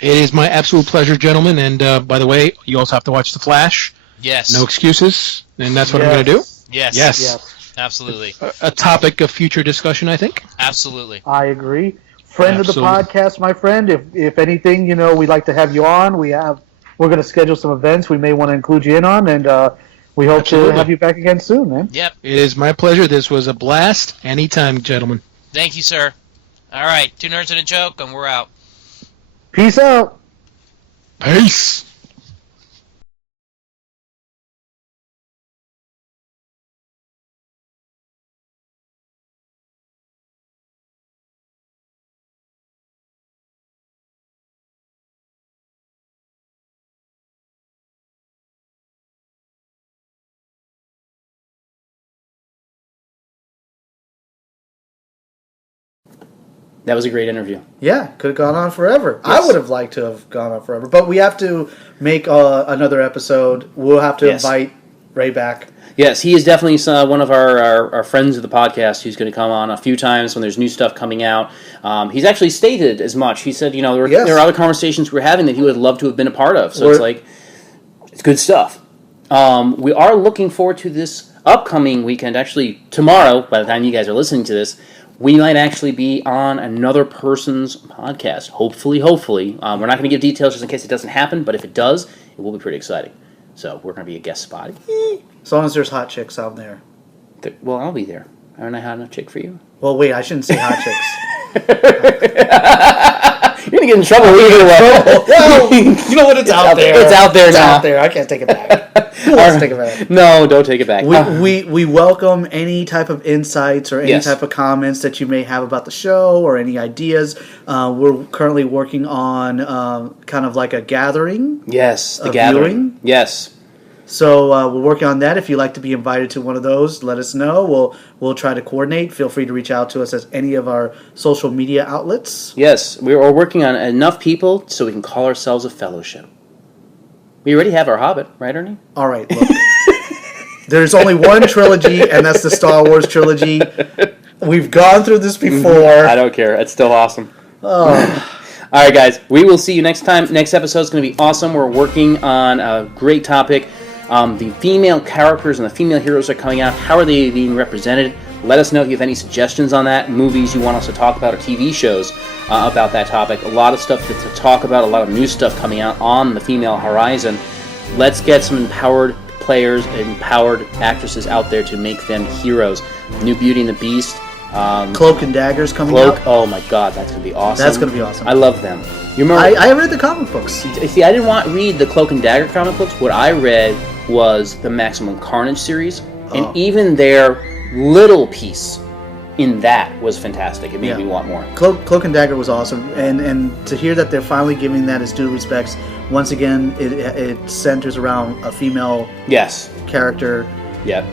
it is my absolute pleasure, gentlemen. And by the way, you also have to watch The Flash. Yes. No excuses, and that's what I'm going to do. Yes. Yes. Yes, Absolutely. A topic of future discussion, I think. Absolutely. I agree. Friend Absolutely. of the podcast, my friend. If anything, we'd like to have you on. We're going to schedule some events we may want to include you in on, and we hope Absolutely. to have you back again soon, man. Yep. It is my pleasure. This was a blast. Anytime, gentlemen. Thank you, sir. All right. Two Nerds and a Joke, and we're out. Peace out. Peace. That was a great interview. Yeah, could have gone on forever. Yes. I would have liked to have gone on forever, but we have to make another episode. We'll have to Yes. invite Ray back. Yes, he is definitely one of our friends of the podcast who's going to come on a few times when there's new stuff coming out. He's actually stated as much. He said, Yes. there are other conversations we're having that he would love to have been a part of. So We're- it's good stuff. We are looking forward to this upcoming weekend. Actually, tomorrow, by the time you guys are listening to this, we might actually be on another person's podcast. Hopefully. We're not going to give details just in case it doesn't happen, but if it does, it will be pretty exciting. So we're going to be a guest spot. As long as there's hot chicks out there. Well, I'll be there. Aren't I hot enough chick for you? Well, wait, I shouldn't say hot chicks. You're going to get in trouble either way. Well, you know what? It's out there. It's out there It's now. out there. I can't take it back. Who wants to take it back? No, don't take it back. We welcome any type of insights or any Yes. type of comments that you may have about the show or any ideas. We're currently working on kind of like a gathering. Yes, the A gathering. viewing? Yes. So we're working on that. If you'd like to be invited to one of those, let us know. We'll try to coordinate. Feel free to reach out to us at any of our social media outlets. Yes, we are working on enough people so we can call ourselves a fellowship. We already have our Hobbit, right, Ernie? All right, look. There's only one trilogy, and that's the Star Wars trilogy. We've gone through this before. I don't care. It's still awesome. Oh. All right, guys. We will see you next time. Next episode is going to be awesome. We're working on a great topic. The female characters and the female heroes are coming out. How are they being represented? Let us know if you have any suggestions on that, movies you want us to talk about, or TV shows about that topic. A lot of stuff to talk about, a lot of new stuff coming out on the female horizon. Let's get some empowered players, empowered actresses out there to make them heroes. New Beauty and the Beast. Cloak and Daggers coming Cloak. out. Oh my God, that's going to be awesome. That's going to be awesome. I love them. You remember? I read the comic books. See, I didn't read the Cloak and Dagger comic books. What I read was the Maximum Carnage series, and even their little piece in that was fantastic. It made me want more. Cloak and Dagger was awesome, and to hear that they're finally giving that its due respects. Once again, it centers around a female character. Yeah.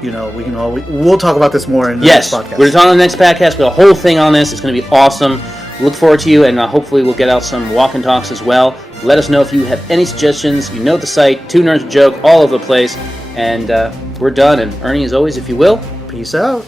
We'll talk about this more in the next podcast. We're on the next podcast. We have a whole thing on this. It's going to be awesome. Look forward to you, and hopefully we'll get out some walk and talks as well. Let us know if you have any suggestions. You know the site, Two Nerds a Joke, all over the place. And we're done. And Ernie, as always, if you will, peace out.